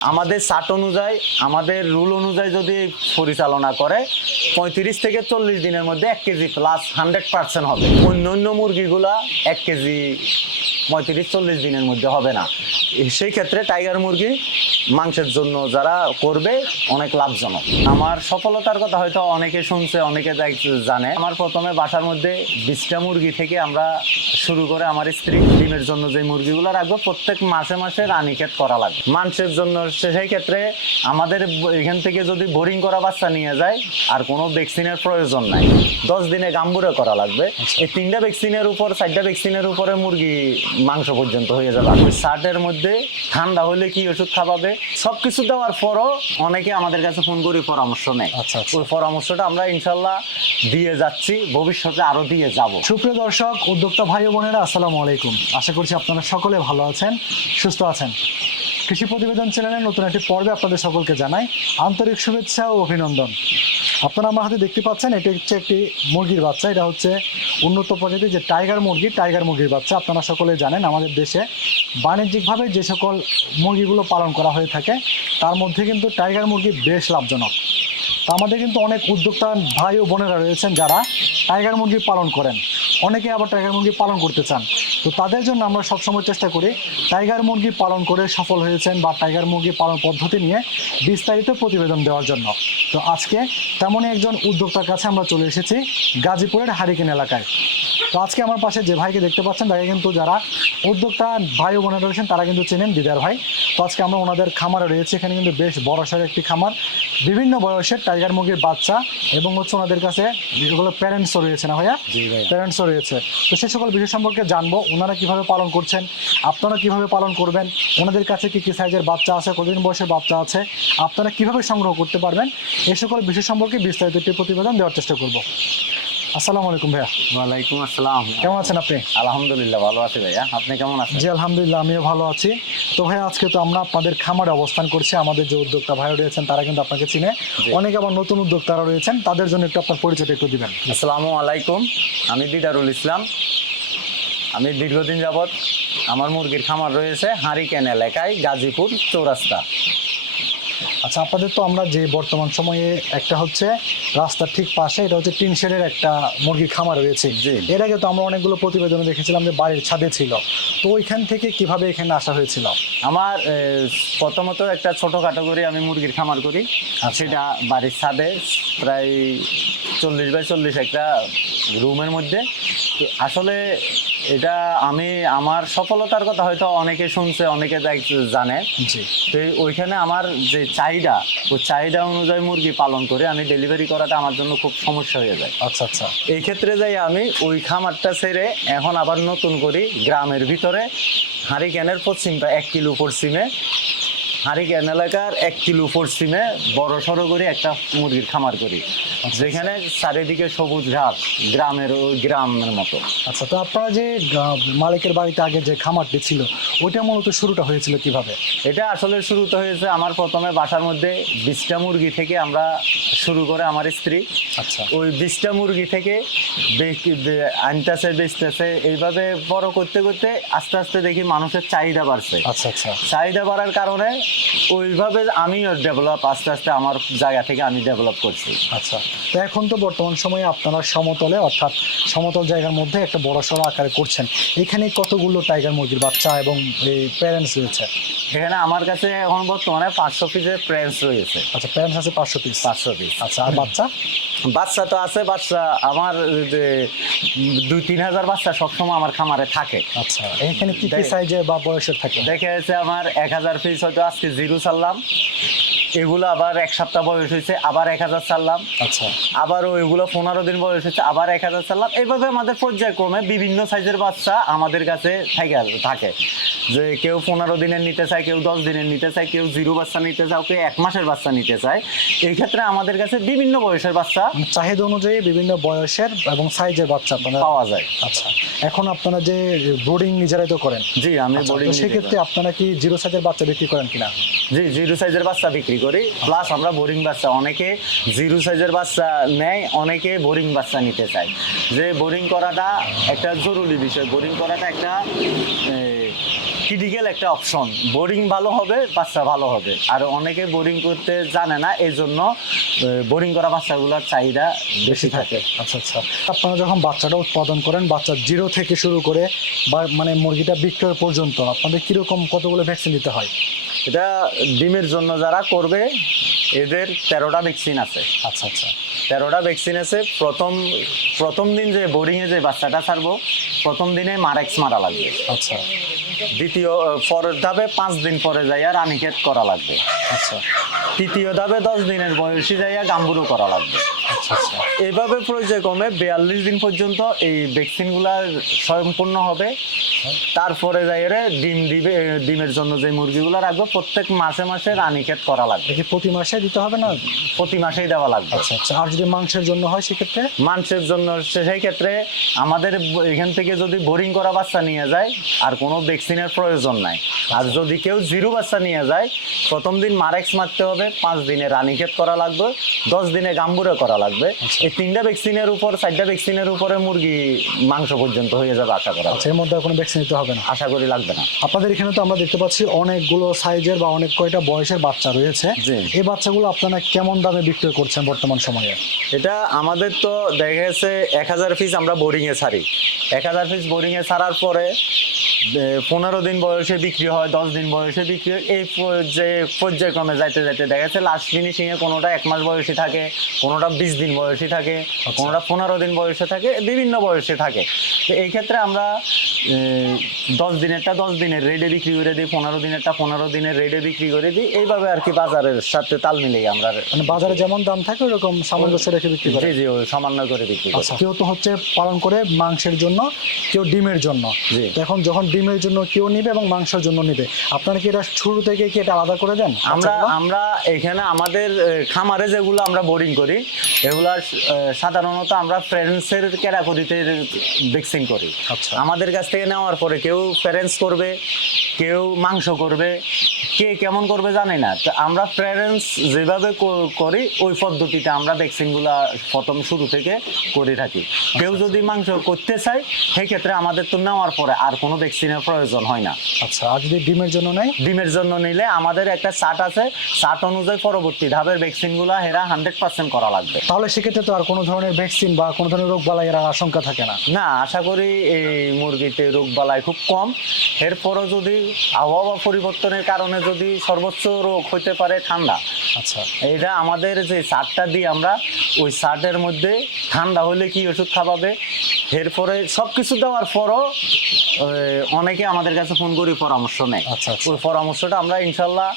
আমাদের চাট অনুযায়ী, আমাদের রুল অনুযায়ী যদি পরিচালনা করে, পঁয়ত্রিশ থেকে চল্লিশ দিনের মধ্যে এক কেজি প্লাস হান্ড্রেড পার্সেন্ট হবে। অন্য অন্য মুরগিগুলা এক কেজি পঁয়ত্রিশ চল্লিশ দিনের মধ্যে হবে না। সেই ক্ষেত্রে টাইগার মুরগি মাংসের জন্য যারা করবে অনেক লাভজনক। আমার সফলতার কথা হয়তো অনেকে শুনছে, অনেকে জানে। আমার প্রথমে বাসার মধ্যে বিশটা মুরগি থেকে আমরা শুরু করে আমার স্ত্রী ডিমের জন্য যে মুরগিগুলো রাখব, প্রত্যেক মাসে মাসে রানিক্ষেত করা লাগবে। মাংসের জন্য সেই ক্ষেত্রে আমাদের এখান থেকে যদি বোরিং করা বাচ্চা নিয়ে যায়, আর কোনো ভ্যাকসিনের প্রয়োজন নাই। দশ দিনে গাম্বুরে করা লাগবে। এই তিনটা ভ্যাকসিনের উপর, চারটা ভ্যাকসিনের উপরে মুরগি মাংস পর্যন্ত হয়ে যাবে। ওই শার্টের মধ্যে ঠান্ডা হলে কি ওষুধ খাওয়াবে? সব কিছু দেওয়ার পরও অনেকে আমাদের কাছে ফোন করে পরামর্শ নেয়। আচ্ছা, আচ্ছা। ওই পরামর্শটা আমরা ইনশাল্লাহ দিয়ে যাচ্ছি ভবিষ্যতে আরও দিয়ে যাব। সুপ্রিয় দর্শক উদ্যোক্তা ভাই ও বোনেরা আসসালামু আলাইকুম। আশা করছি আপনারা সকলে ভালো আছেন সুস্থ আছেন। কৃষি প্রতিবেদন চ্যানেলের নতুন একটি পর্বে আপনাদের সকলকে জানাই আন্তরিক শুভেচ্ছা ও অভিনন্দন। আপনারা আমার হাতে দেখতে পাচ্ছেন এটি হচ্ছে একটি মুরগির বাচ্চা। এটা হচ্ছে উন্নত প্রজাতির যে টাইগার মুরগি টাইগার মুরগির বাচ্চা। আপনারা সকলে জানেন আমাদের দেশে বাণিজ্যিকভাবে যে সকল মুরগিগুলো পালন করা হয়ে থাকে, তার মধ্যে কিন্তু টাইগার মুরগি বেশ লাভজনক। তা আমাদের কিন্তু অনেক উদ্যোক্তা ভাই ও বোনেরা রয়েছেন যারা টাইগার মুরগি পালন করেন। অনেকে আবার টাইগার মুরগি পালন করতে চান। তো তাদের জন্য আমরা সবসময় চেষ্টা করি টাইগার মুরগি পালন করে সফল হয়েছেন বা টাইগার মুরগি পালন পদ্ধতি নিয়ে বিস্তারিত প্রতিবেদন দেওয়ার জন্য। তো আজকে তেমনই একজন উদ্যোক্তার কাছে আমরা চলে এসেছি গাজীপুরের হারিকেন এলাকায়। তো আজকে আমার পাশে যে ভাইকে দেখতে পাচ্ছেন তাকে কিন্তু যারা উদ্যোক্তা ভাই ও বোনেরা রয়েছেন তারা কিন্তু চেনেন দিদার ভাই। তো আজকে আমরা ওনাদের খামারে রয়েছে এখানে কিন্তু বেশ বড় সড়ো একটি খামার। বিভিন্ন বয়সের টাইগার মুরগির বাচ্চা এবং হচ্ছে ওনাদের কাছে যেগুলো প্যারেন্টসও রয়েছে না ভাইয়া। প্যারেন্টসও রয়েছে। তো সে সকল বিষয় সম্পর্কে জানব ওনারা কীভাবে পালন করছেন আপনারা কীভাবে পালন করবেন ওনাদের কাছে কি কি সাইজের বাচ্চা আছে কতদিন বয়সের বাচ্চা আছে আপনারা কীভাবে সংগ্রহ করতে পারবেন এই সকল বিষয় সম্পর্কে বিস্তারিত একটি প্রতিবেদন দেওয়ার চেষ্টা করব। আসসালামু আলাইকুম ভাইয়া। ওয়ালাইকুম আসসালাম। কেমন আছেন আপনি? আলহামদুলিল্লাহ ভালো আছি ভাইয়া। আপনি কেমন আছেন? জি আলহামদুলিল্লাহ আমিও ভালো আছি। তো ভাই আজকে তো আমরা আপনাদের খামারে অবস্থান করছি। আমাদের যে উদ্যোক্তা ভাই রয়েছেন তারা কিন্তু আপনাকে চিনে। অনেকে আবার নতুন উদ্যোক্তারা রয়েছেন তাদের জন্য একটু আপনার পরিচয়টা একটু দিবেন। আসসালামু আলাইকুম আমি দিদারুল ইসলাম। আমি দীর্ঘদিন যাবৎ আমার মুরগির খামার রয়েছে হারিকেন এলাকায় গাজীপুর চৌরাস্তা। আচ্ছা আপনাদের তো আমরা যে বর্তমান সময়ে একটা হচ্ছে রাস্তার ঠিক পাশে এটা হচ্ছে টিন শেডের একটা মুরগির খামার রয়েছে। এর আগে তো আমরা অনেকগুলো প্রতিবেদনে দেখেছিলাম যে বাড়ির ছাদে ছিল। তো ওইখান থেকে কীভাবে এখানে আসা হয়েছিল? আমার প্রথমত একটা ছোটোখাটো করে আমি মুরগির খামার করি। আর সেটা বাড়ির ছাদে প্রায় চল্লিশ বাই চল্লিশ একটা রুমের মধ্যে। তো আসলে এটা আমি আমার সফলতার কথা হয়তো অনেকে শুনছে অনেকে জানে। জি। তো ওইখানে আমার যে চাহিদা ও চাহিদা অনুযায়ী মুরগি পালন করে আমি ডেলিভারি করাটা আমার জন্য খুব সমস্যা হয়ে যায়। আচ্ছা আচ্ছা। এই ক্ষেত্রে যাই আমি ওই খামারটা ছেড়ে এখন আবার নতুন করি গ্রামের ভিতরে। হাঁড়ি ক্যানের পশ্চিমটা এক কিলো পশ্চিমে হারিকেন এলাকার এক কিলো পশ্চিমে বড় সড়ো করে একটা মুরগির খামার করি যেখানে চারিদিকে সবুজ ঘাস গ্রামের ওই গ্রামের মতো। আচ্ছা তো আপনারা যে মালিকের বাড়িতে আগে যে খামারটি ছিল ওইটা মূলত শুরুটা হয়েছিল কীভাবে? এটা আসলে শুরুতে হয়েছে আমার প্রথমে বাসার মধ্যে বিশটা মুরগি থেকে আমরা শুরু করে আমার স্ত্রী। আচ্ছা। ওই বিশটা মুরগি থেকে আনতেছে বেচতেছে এইভাবে বড় করতে করতে আস্তে আস্তে দেখি মানুষের চাহিদা বাড়ছে। আচ্ছা আচ্ছা। চাহিদা বাড়ার কারণে ওইভাবে আমিও ডেভেলপ আস্তে আস্তে আমার জায়গা থেকে আমি ডেভেলপ করছি। আচ্ছা তো এখন তো বর্তমান সময়ে আপনারা সমতলে অর্থাৎ সমতল জায়গার মধ্যে একটা বড় সড়ো আকারে করছেন। এখানে কতগুলো টাইগার মুরগির বাচ্চা এবং প্যারেন্টস রয়েছে? সেখানে আমার কাছে এখন বর্তমানে পাঁচশো পিসের প্রেন্স রয়েছে। আচ্ছা প্যারেন্টস আছে পাঁচশো পিস পাঁচশো পিস আচ্ছা আর বাচ্চা? বাচ্চা তো আছে বাচ্চা আমার যে দুই তিন হাজার বাচ্চা সবসময় আমার খামারে থাকে। আচ্ছা এখানে কি কি সাইজে বা বয়সের থাকে? দেখা যাচ্ছে আমার এক হাজার পিস হয়তো আজকে জিরো চাললাম এগুলো আবার এক সপ্তাহ বয়স হয়েছে আবার এক হাজার চাললাম আচ্ছা। আবার ওইগুলো পনেরো দিন বয়স হয়েছে আবার এক হাজার চাললাম এইভাবে আমাদের পর্যায়ক্রমে বিভিন্ন সাইজের বাচ্চা আমাদের কাছে থাকে থাকে। যে কেউ পনেরো দিনের নিতে চায় কেউ দশ দিনের নিতে চায় কেউ জিরো বাচ্চা নিতে চায় কেউ এক মাসের বাচ্চা নিতে চায় এই ক্ষেত্রে আমাদের কাছে বিভিন্ন বয়সের বাচ্চা মানে চাহিদা অনুযায়ী বিভিন্ন বয়সের এবং সাইজের বাচ্চা আপনারা পাওয়া যায়। আচ্ছা এখন আপনারা যে বোর্ডিং নিজেরাই তো করেন জি আমি আচ্ছা, বোর্ডিং সেক্ষেত্রে আপনারা কি জিরো সাইজের বাচ্চা বিক্রি করেন কিনা? জি জিরো সাইজের বাচ্চা বিক্রি করি। প্লাস আমরা বোরিং বাচ্চা, অনেকে জিরো সাইজের বাচ্চা নেয়, অনেকে বোরিং বাচ্চা নিতে চায়। যে বোরিং করাটা একটা জরুরি বিষয় বোরিং করাটা একটা ক্রিটিক্যাল একটা অপশন বোরিং ভালো হবে, বাচ্চা ভালো হবে। আর অনেকে বোরিং করতে জানে না এই জন্য বোরিং করা বাচ্চাগুলোর চাহিদা বেশি থাকে। আচ্ছা আচ্ছা। আপনারা যখন বাচ্চাটা উৎপাদন করেন, বাচ্চা জিরো থেকে শুরু করে বা মানে মুরগিটা বিক্রয় পর্যন্ত, আপনাদের কীরকম কতগুলো ভ্যাকসিন দিতে হয়? এটা ডিমের জন্য যারা করবে এদের তেরোটা ভ্যাকসিন আছে। আচ্ছা আচ্ছা। তেরোটা ভ্যাকসিন আছে প্রথম প্রথম দিন যে বোরিংয়ে যে বাচ্চাটা ছাড়বো প্রথম দিনে মারেক্স মারা লাগবে। আচ্ছা। দ্বিতীয় পরের ধাপে পাঁচ দিন পরে যাইয়া রানিকেট করা লাগবে। আচ্ছা। তৃতীয় ধাপে দশ দিনের বয়সী যাইয়া গাম্বুরু করা লাগবে। আচ্ছা আচ্ছা। এইভাবে পর্যায়ক্রমে বিয়াল্লিশ দিন পর্যন্ত এই ভ্যাকসিনগুলা সম্পূর্ণ হবে। তারপরে যাইয়ে ডিম দিবে ডিমের জন্য যে মুরগিগুলো রাখবে প্রত্যেক মাসে মাসে রানিকেট করা লাগবে। কি প্রতি মাসে দিতে হবে না? প্রতি মাসেই দেওয়া লাগবে। আচ্ছা আচ্ছা। আর যদি মাংসের জন্য হয় সেক্ষেত্রে? মানুষের জন্য সেই ক্ষেত্রে আমাদের এখান থেকে যদি বোরিং করা বাচ্চা নিয়ে যায় আর কোনো ভ্যাকসিনের প্রয়োজন নাই। আর যদি কেউ জিরো বাচ্চা নিয়ে যায় প্রথম দিন মারেক্স মারতে হবে পাঁচ দিনে রানিক্ষেত করা লাগবে দশ দিনে গাম্বুরে করা লাগবে। এই তিনটা ভ্যাকসিনের উপর চারটা ভ্যাকসিনের উপরে মুরগি মাংস পর্যন্ত হয়ে যাবে আশা করা আচ্ছা এর মধ্যে কোনো ভ্যাকসিন দিতে হবে না? আশা করি লাগবে না। আপনাদের এখানে তো আমরা দেখতে পাচ্ছি অনেকগুলো সাইজের বা অনেক কয়টা বয়সের বাচ্চা রয়েছে। এই বাচ্চাগুলো আপনারা কেমন দামে বিক্রয় করছেন বর্তমান সময়ে? এটা আমাদের তো দেখা গেছে এক হাজার পিস আমরা বোরিংয়ে ছাড়ি। এক হাজার পিস বোরিংয়ে ছাড়ার পরে পনেরো দিন বয়সে বিক্রি হয় দশ দিন বয়সে বিক্রি হয়। এই প- যে পর্যায়ক্রমে যাইতে যাইতে দেখা যাচ্ছে লাস্ট ফিনিশিংয়ে কোনোটা এক মাস বয়সী থাকে কোনোটা বিশ দিন বয়সী থাকে কোনোটা পনেরো দিন বয়সে থাকে বিভিন্ন বয়সে থাকে। তো এই ক্ষেত্রে আমরা দশ দিনেরটা দশ দিনের রেডে বিক্রি করে দিই পনেরো দিনেরটা পনেরো দিনের রেডে বিক্রি করে দিই। এইভাবে আর কি বাজারের সাথে তাল মিলিয়ে আমরা মানে বাজারে যেমন দাম থাকে ওরকম সামঞ্জস্য রেখে বিক্রি করে। জি জি সামান্য করে বিক্রি করি। আচ্ছা কেউ তো হচ্ছে পালন করে মাংসের জন্য কেউ ডিমের জন্য। এখন যখন ডিমের জন্য কেউ নিবে এবং মাংসের জন্য নিবে? আপনারা কি এটা শুরু থেকে কি এটা আলাদা করে দেন? আমরা আমরা এখানে আমাদের খামারে যেগুলো আমরা বোরিং করি এগুলা সাধারণত আমরা ফ্রেন্সের ক্যারাকরিতে ভ্যাকসিন করি। আচ্ছা। আমাদের কাছ থেকে নেওয়ার পরে কেউ ফ্রেন্স করবে কেউ মাংস করবে কে কেমন করবে জানি না। তো আমরা ফ্রেন্স যেভাবে করি ওই পদ্ধতিতে আমরা ভ্যাকসিনগুলা প্রথম শুরু থেকে করে থাকি। কেউ যদি মাংস করতে চায় সেক্ষেত্রে আমাদের তো নেওয়ার পরে আর কোনো ভ্যাকসিনের প্রয়োজন হয় না। আচ্ছা আর যদি ডিমের জন্য নেয়? ডিমের জন্য নিলে আমাদের একটা চার্ট আছে। চার্ট অনুযায়ী পরবর্তী ধাপের ভ্যাকসিনগুলো হেরা হান্ড্রেড পার্সেন্ট করা লাগবে। তাহলে সেক্ষেত্রে তো আর কোনো ধরনের ভ্যাকসিন বা কোনো ধরনের রোগ বালাই আশঙ্কা থাকে না? না আশা করি এই মুরগিতে রোগ বালাই খুব কম। এরপরও যদি আবহাওয়া পরিবর্তনের কারণে যদি সর্বোচ্চ রোগ হতে পারে ঠান্ডা আচ্ছা। এটা আমাদের যে চার্টটা দিই আমরা ওই চার্টের মধ্যে ঠান্ডা হলে কি ওষুধ খাওয়াবে? এরপরে সব কিছু দেওয়ার পরও অনেকে আমাদের কাছে ফোন করে পরামর্শ নেয়। আচ্ছা, আচ্ছা। ওই পরামর্শটা আমরা ইনশাল্লাহ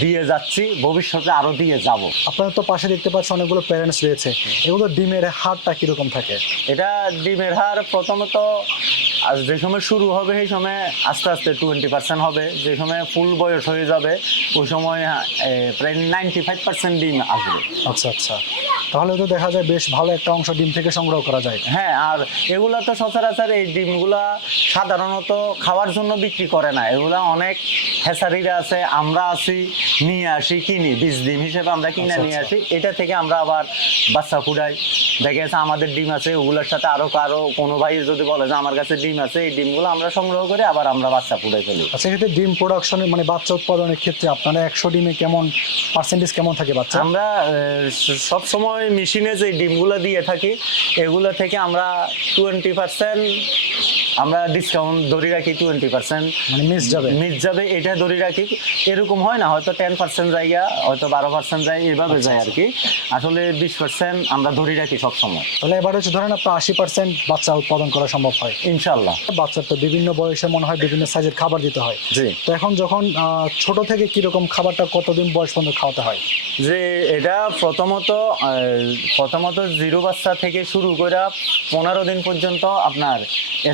দিয়ে যাচ্ছি ভবিষ্যতে আরও দিয়ে যাব। আপনারা তো পাশে দেখতে পাচ্ছেন অনেকগুলো প্যারেন্টস রয়েছে। এগুলো ডিমের হারটা কীরকম থাকে? এটা ডিমের হার প্রথমত আর যে সময় শুরু হবে সেই সময় আস্তে আস্তে টোয়েন্টি পার্সেন্ট হবে। যে সময় ফুল বয়স হয়ে যাবে ওই সময় প্রায় নাইনটি ফাইভ পার্সেন্ট ডিম আসবে। আচ্ছা আচ্ছা। তাহলে তো দেখা যায় বেশ ভালো একটা অংশ ডিম থেকে সংগ্রহ করা যায়। হ্যাঁ আর এগুলা তো সচরাচর এই ডিমগুলা সাধারণত খাওয়ার জন্য বিক্রি করে না। এগুলা অনেক হেসারিরা আছে আমরা আছি নিয়ে আসি কিনি। বীজ ডিম হিসেবে আমরা কিনে আচ্ছা, নিয়ে আচ্ছা। আসি। এটা থেকে আমরা আবার বাচ্চা ফুটাই। দেখা গেছে আমাদের ডিম আছে ওগুলোর সাথে আরও কারও কোনো ভাই যদি বলে যে আমার কাছে ডিম আছে এই ডিমগুলো আমরা সংগ্রহ করে আবার আমরা বাচ্চা পুড়ে ফেলি। আচ্ছা এক্ষেত্রে ডিম প্রোডাকশনে মানে বাচ্চা উৎপাদনের ক্ষেত্রে আপনারা একশো ডিমে কেমন পার্সেন্টেজ কেমন থাকে বাচ্চা? আমরা সব সময় মেশিনে যে ডিমগুলো দিয়ে থাকি এগুলো থেকে আমরা টোয়েন্টি পার্সেন্ট আমরা ডিসকাউন্ট ধরে রাখি টোয়েন্টি পার্সেন্ট মানে মিস যাবে। মিস যাবে এটা ধরে রাখি। এরকম হয় না হয়তো টেন পার্সেন্ট জায়গা হয়তো বারো পার্সেন্ট যায় এইভাবে যায় আর কি আসলে বিশ পার্সেন্ট আমরা ধরে রাখি সবসময়। তাহলে এবার হচ্ছে ধরেন আপনার আশি পার্সেন্ট বাচ্চা উৎপাদন করা সম্ভব হয়। ইনশাল্লাহ বাচ্চার তো বিভিন্ন বয়সে মনে হয় বিভিন্ন সাইজের খাবার দিতে হয়। জি। তো এখন যখন ছোট থেকে কীরকম খাবারটা কতদিন বয়স পর্যন্ত খাওয়াতে হয়? যে এটা প্রথমত প্রথমত জিরো বাচ্চা থেকে শুরু করে পনেরো দিন পর্যন্ত আপনার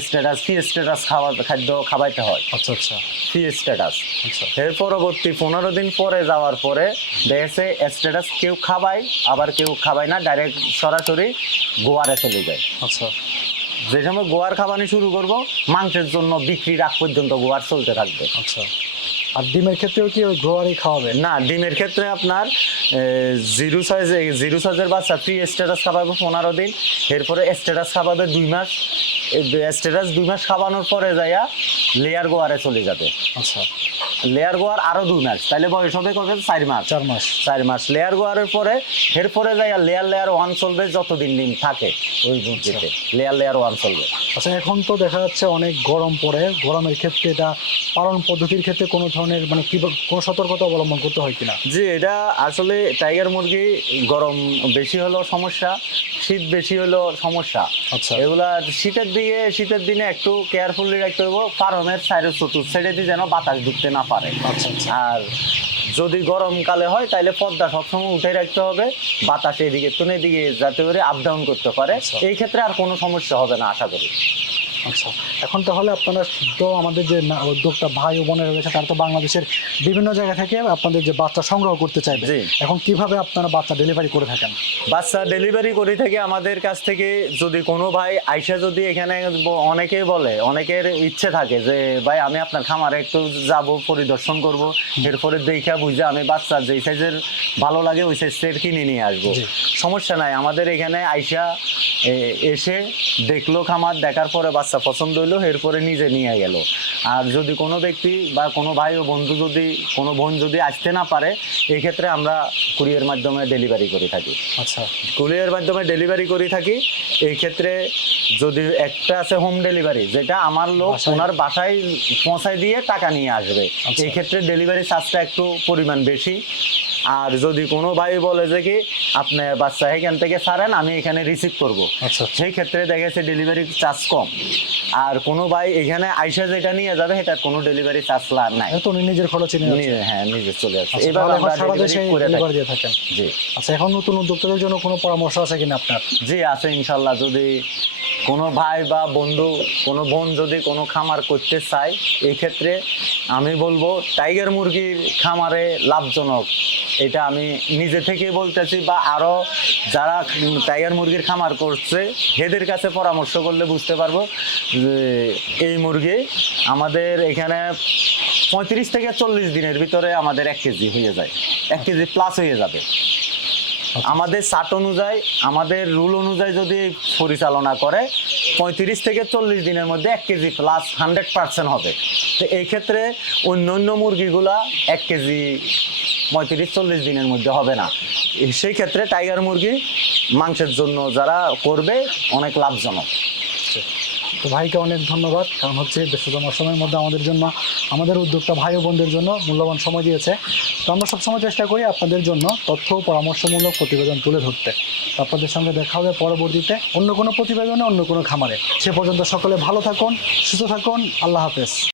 স্ট্যাটাস ফি স্ট্যাটাস খাওয়া খাদ্য খাওয়াইতে হয়। আচ্ছা আচ্ছা। ফি স্ট্যাটাস আচ্ছা। এর পরবর্তী পনেরো দিন পরে যাওয়ার পরে দেখেছে স্ট্যাটাস কেউ খাবায় আবার কেউ খাবায় না ডাইরেক্ট সরাসরি গোয়ারে চলে যায়। আচ্ছা। যে সময় গোয়ার খাবানি শুরু করব মাংসের জন্য বিক্রি রাখ পর্যন্ত গোয়ার চলতে থাকবে। আচ্ছা। আর ডিমের ক্ষেত্রেও কি ওই গ্রোয়ারই খাওয়াবে? না ডিমের ক্ষেত্রে আপনার জিরো সাইজ জিরো সাইজের বাচ্চা ফ্রি স্ট্যাটাস খাওয়াবে পনেরো দিন। এরপরে স্ট্যাটাস খাওয়াবে দুই মাস। স্ট্যাটাস দুই মাস খাওয়ানোর পরে যাইয়া লেয়ার গোয়ারে চলে যাবে। আচ্ছা। লেয়ার গোয়ার আরও দুই মাস তাহলে বয়স হবে কত চার মাস। চার মাস। চার মাস। লেয়ার গোয়ারের পরে এরপরে যাইয়া লেয়ার লেয়ার ওয়ান চলবে যতদিন দিন থাকে ওই মুরগিতে লেয়ার লেয়ার ওয়ান চলবে। আচ্ছা এখন তো দেখা যাচ্ছে অনেক গরম পড়ে। গরমের ক্ষেত্রে এটা পালন পদ্ধতির ক্ষেত্রে কোনো ধরনের মানে কি কোনো সতর্কতা অবলম্বন করতে হয় কিনা? জি এটা আসলে টাইগার মুরগি গরম বেশি হলো সমস্যা শীত বেশি হলো সমস্যা। আচ্ছা। এগুলা শীতের দিকে শীতের দিনে একটু কেয়ারফুলি রাখতে হবে ফার্মের সাইডে চতুর্থ সাইডে দিয়ে যেন বাতাস ঢুকতে না পারে। আচ্ছা আচ্ছা। আর যদি গরমকালে হয় তাহলে পর্দা সবসময় উঠে রাখতে হবে। বাতাস এদিকে তুনে এদিকে যাতে করে আপ ডাউন করতে পারে। আচ্ছা। এই ক্ষেত্রে আর কোনো সমস্যা হবে না আশা করি। আচ্ছা এখন তাহলে আপনারা তো আমাদের যে উদ্যোক্তা ভাই ও বোনেরা রয়েছে তারা তো বাংলাদেশের বিভিন্ন জায়গা থেকে আপনাদের যে বাচ্চা সংগ্রহ করতে চাইবে। এখন কীভাবে আপনারা বাচ্চা ডেলিভারি করে থাকেন? বাচ্চা ডেলিভারি করে থেকে আমাদের কাছ থেকে যদি কোনো ভাই আইসা যদি এখানে অনেকেই বলে অনেকের ইচ্ছে থাকে যে ভাই আমি আপনার খামারে একটু যাব পরিদর্শন করব। এরপরে দেখা বুঝে আমি বাচ্চা যেই সাইজের ভালো লাগে ওই সাইজের কিনে নিয়ে আসব। সমস্যা নাই আমাদের এখানে আইসা এসে দেখল খামার দেখার পরে বাচ্চা পছন্দ হইল এরপরে নিজে নিয়ে গেল। আর যদি কোনো ব্যক্তি বা কোনো ভাই ও বন্ধু যদি কোনো বোন যদি আসতে না পারে এই ক্ষেত্রে আমরা কুরিয়ার মাধ্যমে ডেলিভারি করে থাকি। আচ্ছা। কুরিয়ার মাধ্যমে ডেলিভারি করে থাকি এই ক্ষেত্রে যদি একটা আছে হোম ডেলিভারি যেটা আমার লোক ওনার বাসায় পৌঁছায় দিয়ে টাকা নিয়ে আসবে। আচ্ছা। এই ক্ষেত্রে ডেলিভারি চার্জটা একটু পরিমাণ বেশি। আর যদি কোনো ভাই বলে যে কি আপনি বাচ্চা এখান থেকে ছাড়েন আমি এখানে রিসিভ করব। আচ্ছা সেই ক্ষেত্রে দেখা যাচ্ছে ডেলিভারি চার্জ কম। আর কোনো ভাই এখানে আইসা যেটা নিয়ে যাবে সেটা কোনো ডেলিভারি চার্জ লাভ নাই। তো উনি নিজের খরচে নিয়ে। হ্যাঁ নিজে চলে আসছে আচ্ছা, এবার আমরা সারা ডেলিভারি দেশে ডেলিভারি দিয়ে থাকেন। জি। আচ্ছা এখন নতুন উদ্যোক্তাদের জন্য কোনো পরামর্শ আছে কিনা আপনার? জি আছে ইনশাল্লাহ। যদি কোনো ভাই বা বন্ধু কোনো বোন যদি কোনো খামার করতে চায় এই ক্ষেত্রে আমি বলব টাইগার মুরগির খামারে লাভজনক। এটা আমি নিজে থেকে বলতেছি বা আরও যারা টাইগার মুরগির খামার করছে এদের কাছে পরামর্শ করলে বুঝতে পারব যে এই মুরগি আমাদের এখানে পঁয়ত্রিশ থেকে চল্লিশ দিনের ভিতরে আমাদের এক কেজি হয়ে যায়। এক কেজি প্লাস হয়ে যাবে। আমাদের সাট অনুযায়ী, আমাদের রুল অনুযায়ী যদি পরিচালনা করে, পঁয়ত্রিশ থেকে চল্লিশ দিনের মধ্যে এক কেজি প্লাস হান্ড্রেড পার্সেন্ট হবে। তো এই ক্ষেত্রে অন্য অন্য মুরগিগুলা এক কেজি পঁয়ত্রিশ, চল্লিশ দিনের মধ্যে হবে না। সেই ক্ষেত্রে টাইগার মুরগি মাংসের জন্য যারা করবে, অনেক লাভজনক। তো ভাইকে অনেক ধন্যবাদ, কারণ হচ্ছে ব্যস্ততম সময়ের মধ্যে আমাদের জন্য, আমাদের উদ্যোক্তা ভাই ও বোনদের জন্য মূল্যবান সময় দিয়েছে। তো আমরা সবসময় চেষ্টা করি আপনাদের জন্য তথ্য ও পরামর্শমূলক প্রতিবেদন তুলে ধরতে। আপনাদের সঙ্গে দেখা হবে পরবর্তীতে অন্য কোনো প্রতিবেদনে, অন্য কোনো খামারে। সে পর্যন্ত সকলে ভালো থাকুন, সুস্থ থাকুন, আল্লাহ হাফেজ।